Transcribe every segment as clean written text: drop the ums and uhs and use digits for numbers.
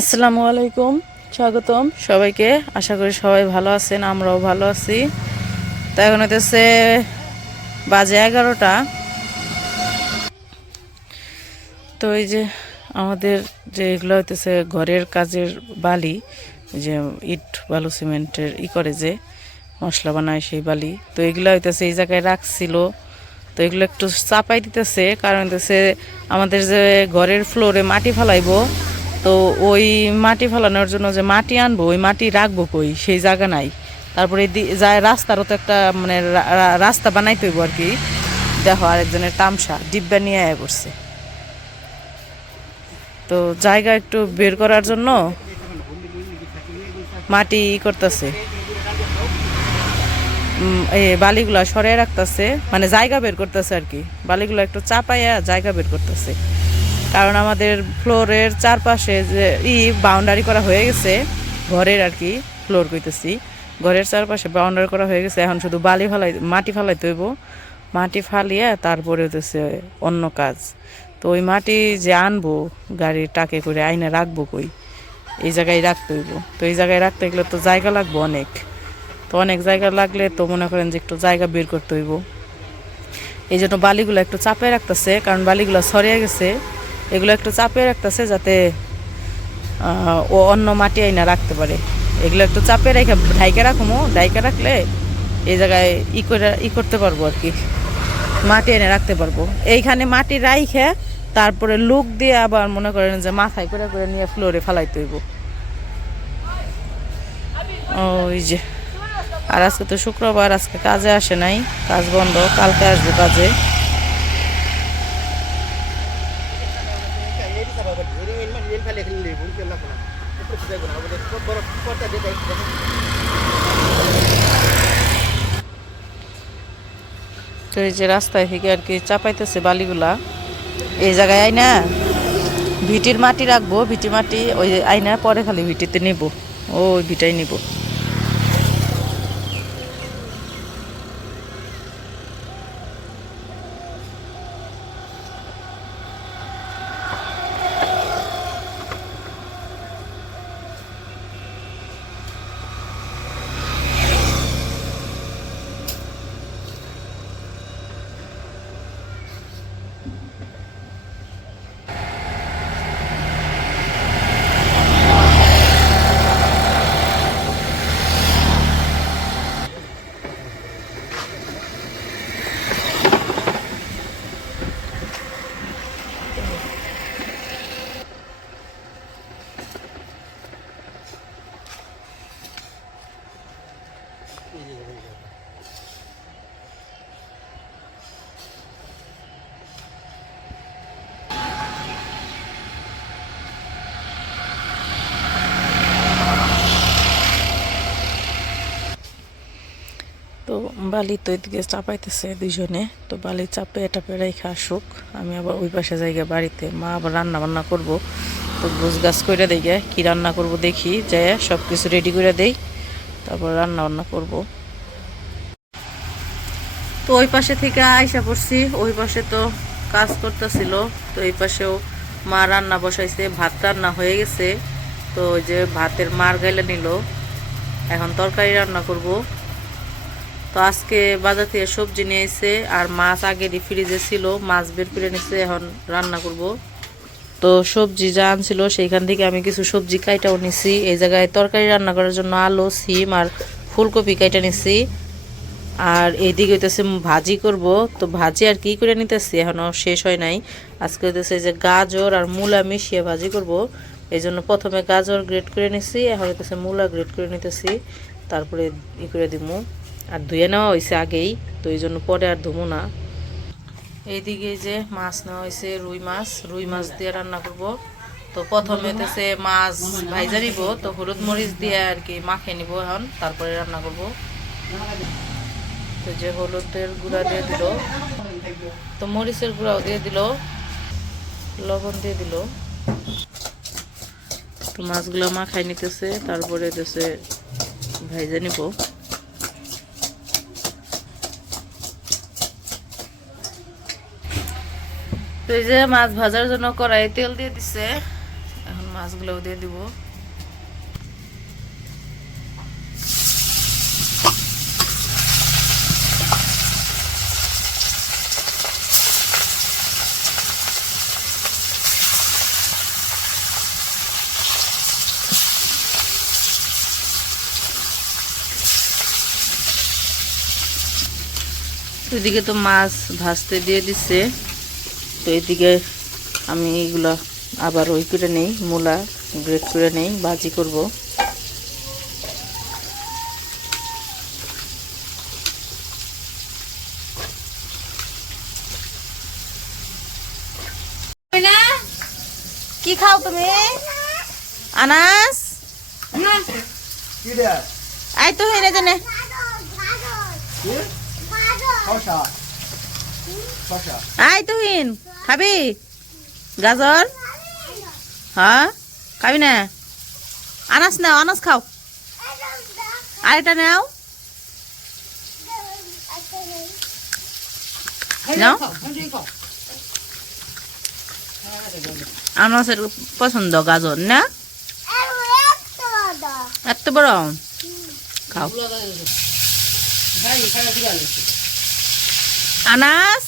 আসসালামু আলাইকুম, স্বাগতম সবাইকে। আশা করি সবাই ভালো আছেন, আমরাও ভালো আছি। তো এখন হইতেছে বাজে 11টা। তো এই যে আমাদের যে এগুলো হইতেছে ঘরের কাজের বালি, যে ইট বালু সিমেন্টের করে যে মশলা বানায় সেই বালি, তো এগুলো হইতেছে এই জায়গায় রাখছিল। তো এগুলো একটু চাপাই দিতেছে, কারণ হইতেছে আমাদের যে ঘরের ফ্লোরে মাটি ফেলাইবো, তো ওই মাটি ফেলানোর জন্য যে মাটি আনবো, ওই মাটি রাখবো কই, সেই জায়গা নাই। তারপরে যায় রাস্তারও তো একটা মানে রাস্তা বানাইতে হইব আর কি। দেখো আরেকজনের তামসা ডিব্বা নিয়ে আয়া করছে। তো জায়গা একটু বের করার জন্য মাটি করতেছে, এই বালিগুলা সরিয়ে রাখতেছে, মানে জায়গা বের করতেছে আর কি। বালিগুলো একটু চাপাইয়া জায়গা বের করতেছে, কারণ আমাদের ফ্লোরের চারপাশে যে বাউন্ডারি করা হয়ে গেছে ঘরের আর কি। ফ্লোর কইতেছি, ঘরের চারপাশে বাউন্ডারি করা হয়ে গেছে। এখন শুধু বালি ফালাই মাটি ফালাইতে হইব। মাটি ফালিয়ে তারপরে হইতেছে অন্য কাজ। তো ওই মাটি যে আনবো গাড়ির টাকে করে আইনে রাখবো কই, এই জায়গায় রাখতে হইব। তো এই জায়গায় রাখতে গেলে তো জায়গা লাগবো অনেক। তো অনেক জায়গা লাগলে তো মনে করেন যে একটু জায়গা বের করতে হইব। এই জন্য বালিগুলো একটু চাপে রাখতেছে, কারণ বালিগুলো ছড়িয়ে গেছে। এগুলো একটু চাপে রাখতেছে যাতে ও অন্য মাটি আইনা রাখতে পারে। এগুলো একটু চাপে রেখে ঢাইকা রাখবো, ঢাইকা রাখলে এই জায়গায় করতে পারবো আর কি, মাটি এনে রাখতে পারবো। এইখানে মাটি রাইখে তারপরে লুক দিয়ে আবার মনে করেন যে মাথায় করে করে নিয়ে ফ্লোরে ফালাইতে হইব। ওই যে, আর আজকে তো শুক্রবার, আজকে কাজে আসে নাই, কাজ বন্ধ, কালকে আসবো কাজে। তো এই যে রাস্তায় থেকে আর কি চাপাইতেছে বালিগুলা। এই জায়গায় আইনা ভিটির মাটি রাখবো, ভিটি মাটি ওই আইনা পরে খালি ভিটিতে নিব, ওই ভিটাই নিব। তো বালি তো এদিকে চাপাইতেছে দুইজনে। তো বালি চাপে টাপে রেখে আসুক, আমি আবার ওই পাশে জায়গা বাড়িতে মা আবার রান্না বান্না করবো। তো গোছ গাছ করে দেই, কি রান্না করব দেখি, যাই সব কিছু রেডি করে দেই, তারপর রান্না বান্না করব। তো ওই পাশে থেকে আইসা পড়ছি, ওই পাশে তো কাজ করতেছিল। তো এই পাশেও মা রান্না বসাইছে, ভাত রান্না হয়ে গেছে। তো ওই যে ভাতের মার গাইলে নিল, এখন তরকারি রান্না করব। তো আজকে বাজার থেকে সবজি নিয়ে এসে, আর মাছ আগেরই ফ্রিজে ছিল, মাছ বের করে নিচ্ছে, এখন রান্না করব। তো সবজি যা আনছিল সেইখান থেকে আমি কিছু সবজি কাইটাও নিছি। এই জায়গায় তরকারি রান্না করার জন্য আলু, সিম আর ফুলকপি কাইটা নিছি। আর এইদিকে হইতেছে ভাজি করব। তো ভাজি আর কি করে নিতেছি, এখনো শেষ হয় নাই। আজকে হইতেছে যে গাজর আর মূলা মিশিয়ে ভাজি করব। এই জন্য প্রথমে গাজর গ্রেট করে নিছি, এখন হইতেছে মূলা গ্রেট করে নিতেছি, তারপরে করে দিমু। আর ধুয়ে নেওয়া হয়েছে আগেই, তো এই জন্য পরে আর ধুমো না। এইদিকে যে মাছ নেওয়া হয়েছে, রুই মাছ দিয়ে রান্না করব। তো প্রথমে হইতেছে মাছ ভাইজা নিব, তো হলুদ মরিচ দিয়ে আর কি মাখিয়ে নিব এখন, তারপরে রান্না করব। তো যে হলুদের গুঁড়া দিয়ে দিল, তো মরিচের গুঁড়াও দিয়ে দিল, লবণ দিয়ে দিল। তো মাছগুলো মাখাই নিতেছে, তারপরে হইতেছে ভাইজা নিব। তো এই যে মাছ ভাজার জন্য কড়াই তেল দিয়ে দিছে, এখন মাছগুলোও দিয়ে দিব। ওইদিকে তো মাছ ভাজতে দিয়ে দিছে, তো এইদিকে আমি এগুলা আবার ওই করে নেই, মূলা গ্রেট করে নেই, ভাজি করব। কি খাও তুমি আনাস? আই তো হেনে জানে আই তুহিন খাবি গাজর? হ্যাঁ খাবি না? আনাস নাও, আনাস খাও। আর এটা নাও, নাও। আনাসের পছন্দ গাজর না? এত বড় খাও। আনাস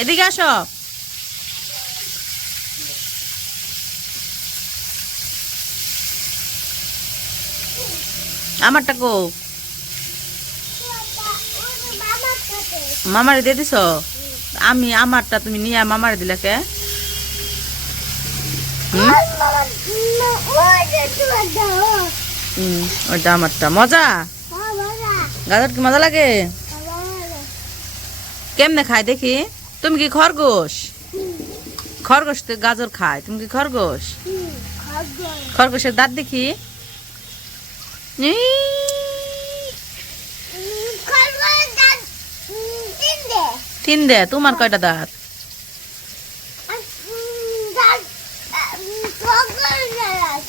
এদিকে আসো। আমারটা কো? মামারে দিয়ে দিছ? আমি আমারটা তুমি নিয়ে মামারে দিলা কে? ওইটা আমারটা। মজা? গাজর কি মজা লাগে? কেমনে খায় দেখি? তুমি কি খরগোশ? খরগোশ তো গাজর খায়, তুমি কি খরগোশ? খরগোশের দাঁত দেখি। তিন দে। তোমার কয়টা দাঁত?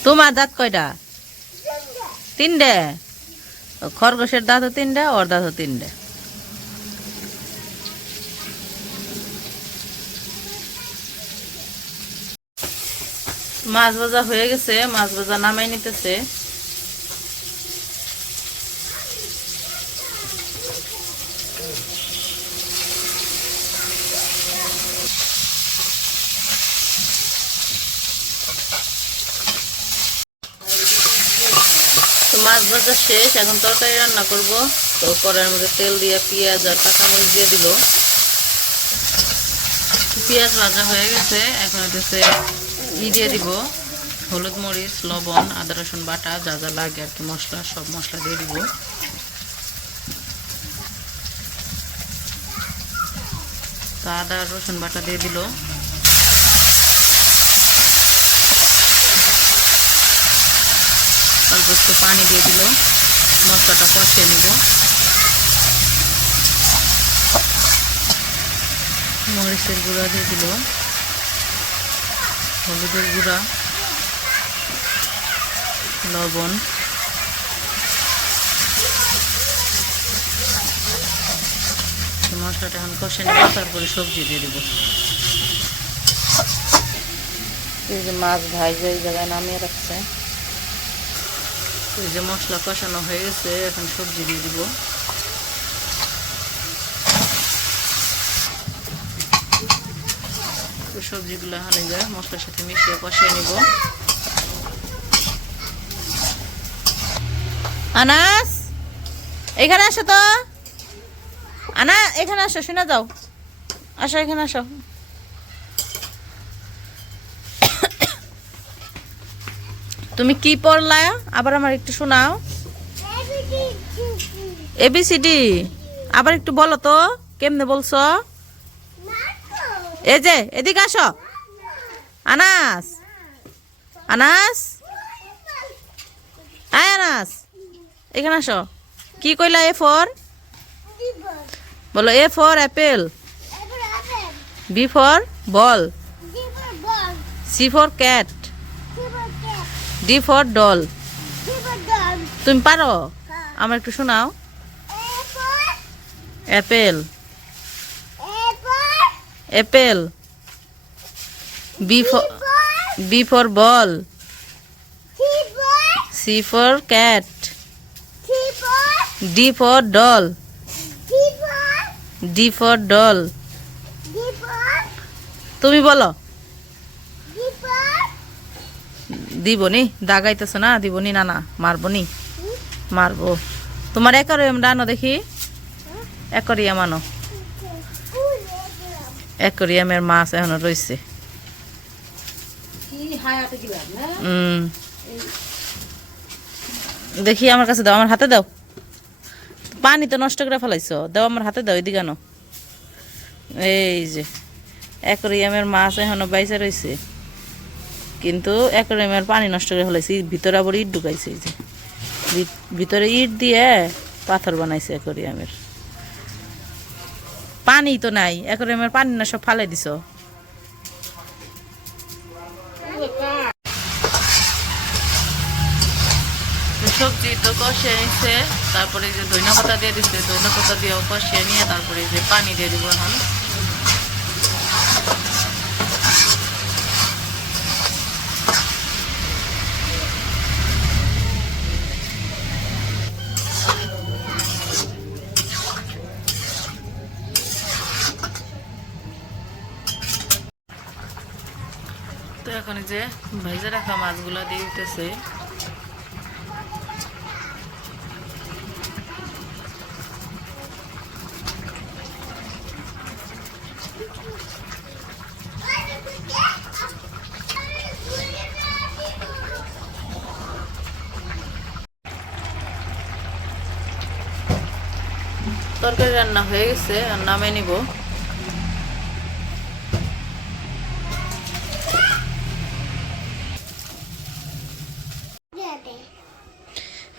তোমার দাঁত কয়টা? তিনটে। খরগোশের দাঁতও তিনটে, ওর দাঁতও তিনটে। মাছ ভাজা হয়ে গেছে, মাছ ভাজা নামাই নিতেছে। মাছ ভাজা শেষ, এখন তরকারি রান্না করব। তো কড়াইয়ের মধ্যে তেল দিয়ে পেঁয়াজ আর কাঁচামরিচ দিয়ে দিল। পেঁয়াজ ভাজা হয়ে গেছে, এখন হচ্ছে দিয়ে দিব হলুদ, মরিচ, লবণ, আদা রসুন বাটা, যা যা লাগে আর কি মশলা, সব মশলা দিয়ে দিব। তো আদা রসুন বাটা দিয়ে দিল। অল্প একটু পানি দিয়ে দিল, মশলাটা কষিয়ে নিব। মরিচের গুঁড়া দিয়ে দিল, হলুদের গুঁড়া, লবণ, মশলাটা এখন কষে নেব। তারপরে সবজি দিয়ে দেব। এই যে মাছ ভাজা এই জায়গায় নামিয়ে রাখছে। এই যে মশলা কষানো হয়ে গেছে, এখন সবজি দিয়ে দিব। সবজিগুলো হানে যায় মশলার সাথে মিশিয়ে কষিয়ে নিব। আনাস এখানে আসো তো, আনা এখানে আসো, শুনে যাও, আসো এখানে আসো। তুমি কি পড়লা আবার আমার একটু শোনাও। এবিসিডি আবার একটু বলো তো, কেমনে বলছো? এই যে এদিকে আসো। আনাস, আনাস, আয় আনাস এখানে আসো। কি কইলা? এ ফর বলো। A for apple, B for ball, C for cat, D for doll. তুমি পারো? আমার একটু শোনাও। Apple, apple, B for B for ball. C for cat. D for doll. D for doll. তুমি বলো। দিবনি দাগাইতেছ না, দিবনি না, না মারবনি, মারবো। তোমার অ্যাকোয়ারিয়াম আনো দেখি, অ্যাকোয়ারিয়াম আনো। অ্যাকোয়ারিয়ামের মাছ এখনো রয়েছে। দেখি আমার কাছে দাও, আমার হাতে দাও। পানি তো নষ্ট করে ফেলাইছো, দাও আমার হাতে দাও, এদিকে আনো। এই যে অ্যাকোয়ারিয়ামের মাছ এখনো বাইসে রয়েছে, কিন্তু অ্যাকোয়ারিয়ামের পানি নষ্ট করে ফেলাইছি। ভিতরে আবার ইট ঢুকাইছে, এই যে ভিতরে ইট দিয়ে পাথর বানাইছে অ্যাকোয়ারিয়ামের। পানি তো নাই, অ্যাকোয়ারিয়ামের পানি না সব ফালাই দিছ। সবজি তো কষিয়ে নিচ্ছে, তারপরে যে ধনিয়া পাতা দিয়ে দিচ্ছে, ধনিয়া পাতা দিয়ে কষিয়ে নিয়ে তারপরে যে পানি দিয়ে দিব এখন। তো এখন যে ভেজে রাখা মাছগুলো দিয়ে দিতেছে। তরকারি রান্না হয়ে গেছে, আর নামে নিব।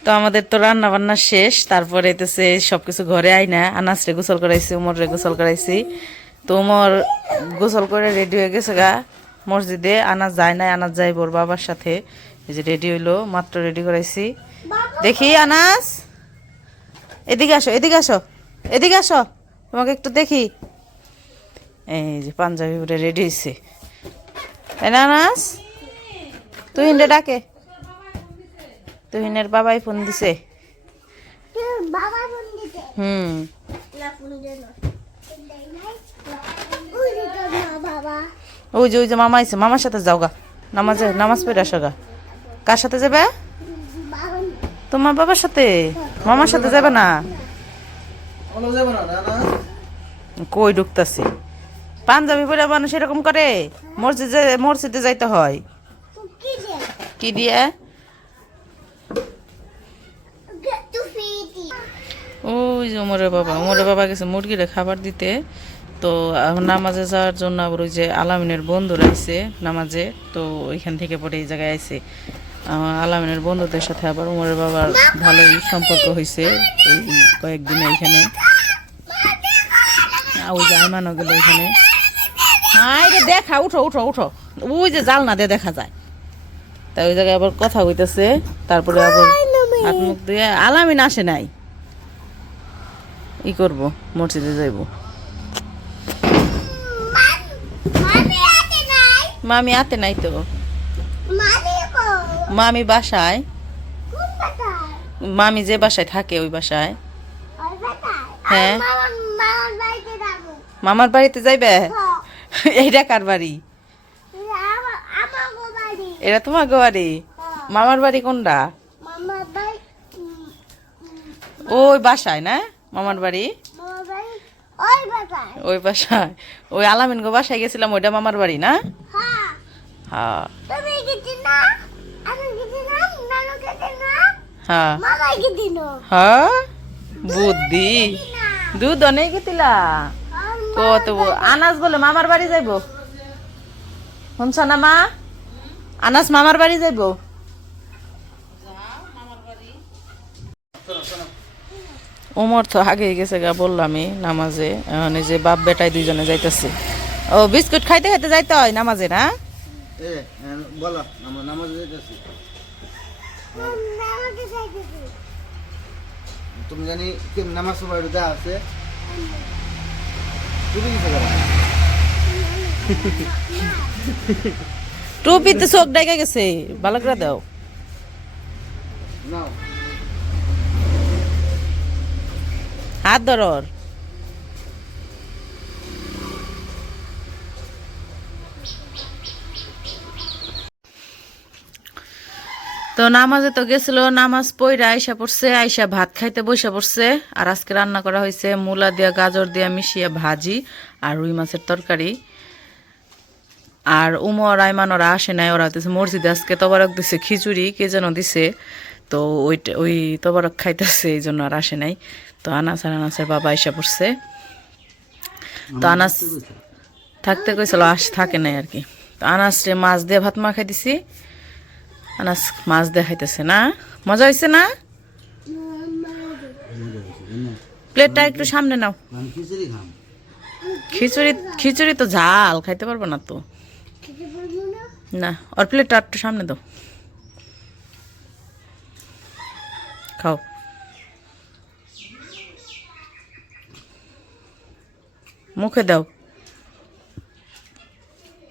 তো আমাদের তো রান্না বান্না শেষ, তারপরে এতেছে সবকিছু ঘরে আই না। আনাসরে গোসল করাইছি, উমরে গোসল করাইছি। তো উমর গোসল করে রেডি হয়ে গেছে গা মসজিদে। আনাস যায় নাই, আনাস যাইব ওর বাবার সাথে। এই যে রেডি হইলো, মাত্র রেডি করাইছি। দেখি আনাস, এদিকে আসো, এদিকে আসো, এদিকে আসো, তোমাকে একটু দেখি। এই যে পাঞ্জাবি পরে রেডি হয়েছে, তাই না আনাস? তুহিনরে ডাকে, তুহিনের বাবাই ফোন দিছে। ওই যে ওই যে মামা আইছে, মামার সাথে যাও গা, নামাজ পড়ে আসো গা। কার সাথে যাবে? তোমার বাবার সাথে, মামার সাথে যাবে না? কই ঢুকতাছি? পাঞ্জাবি পরে মানুষ এরকম করে? মসজিদে যাইতে হয়। কি দিয়ে? ওই যে উমরের বাবা গেছে মুরগিরে খাবার দিতে। তো নামাজে যাওয়ার জন্য আবার ওই যে আলামিনের বন্ধুরা আইছে নামাজে, তো ওইখান থেকে পরে এই জায়গায় আইছে। আলামিনের বন্ধুদের সাথে আবার উমরের বাবার ভালোই সম্পর্ক হয়েছে এই কয়েকদিনে এইখানে। ওই যে আইমানও গেল ওইখানে। হ্যাঁ দেখা, উঠো উঠো উঠো, ওই যে জালনা দিয়ে দেখা যায়। তাই ওই জায়গায় আবার কথা হইতেছে। তারপরে আবার হাত মুখ দিয়ে আলামিন আসে নাই, ই করবো, মসজিদে যাইব। মামি আতে নাই তো, মামি বাসায়, মামি যে বাসায় থাকে ওই বাসায়। হ্যাঁ মামার বাড়িতে যাইবে? এইটা কার বাড়ি? এটা তোমার বাড়ি? মামার বাড়ি কোনটা? ওই বাসায় না মামার বাড়ি? ওই বাসায়, ওই আলামিন গো বাসায় গেছিলাম, ওইটা মামার বাড়ি না? হ্যাঁ হ্যাঁ হ্যাঁ, বুদ্ধি দুধ অনেক গেছিলা কত। আনাস বলে মামার বাড়ি যাইব, শুনছ না মা? আনাস মামার বাড়ি যাইব। ওমর তো আগে গেছে গা, বললামই নামাজে। মানে যে বাপ বেটাই দুইজনে যাইতেছে। ও বিস্কুট খাইতে খাইতে যাইতে হয় নামাজে না? তুমি জানি নামাজ সবাই দেওয়া আছে, তুমি টুপিতে চোখ ডেকে গেছে, ভালো করে দাও। নাও হাত ধরো ওর। তো নামাজে তো গেছিল, নামাজ পইরা আইসা পড়ছে, আইসা ভাত খাইতে বসে পড়ছে। আর আজকে রান্না করা হয়েছে মূলা দিয়া গাজর দিয়া মিশিয়ে ভাজি আর রুই মাছের তরকারি। আর উমর আইমান ওরা আসে নাই, ওরা হইতেছে মসজিদে আজকে তবারক দিছে খিচুড়ি, কে যেন দিছে। তো ওই তবারক খাইতেছে, এই জন্য আর আসে নাই। তো আনাস আর আনাসের বাবা আইসা পড়ছে। তো আনাস থাকতে কইছিল, থাকে নাই আর কি। তো আনাস রে মাছ দিয়ে ভাত মাখাই দিছি, আনাস মাছ দিয়ে খাইতেছে। না মজা হয়েছে না? প্লেটটা একটু সামনে নাও। আমি খিচুড়ি খাম। খিচুড়ি তো ঝাল, খাইতে পারবো না তো। না, ওর প্লেটটা একটু সামনে দাও, খাও। মুখে দাও,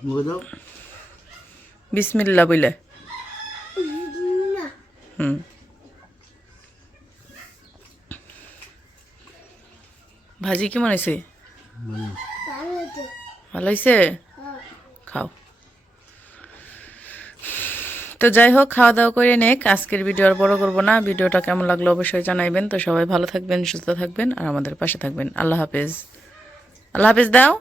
মুখে দাও। বিসমিল্লাহ বলে। হুম, ভাজি কেমন হয়েছে? ভালো হয়েছে, খাও। তো যাই হোক, খাওয়া দাওয়া করে নেক। আজকের ভিডিও আর বড় করবো না। ভিডিওটা কেমন লাগলো অবশ্যই জানাইবেন। তো সবাই ভালো থাকবেন, সুস্থ থাকবেন আর আমাদের পাশে থাকবেন। আল্লাহ হাফেজ। আল্লাহ হাফেজ দাও।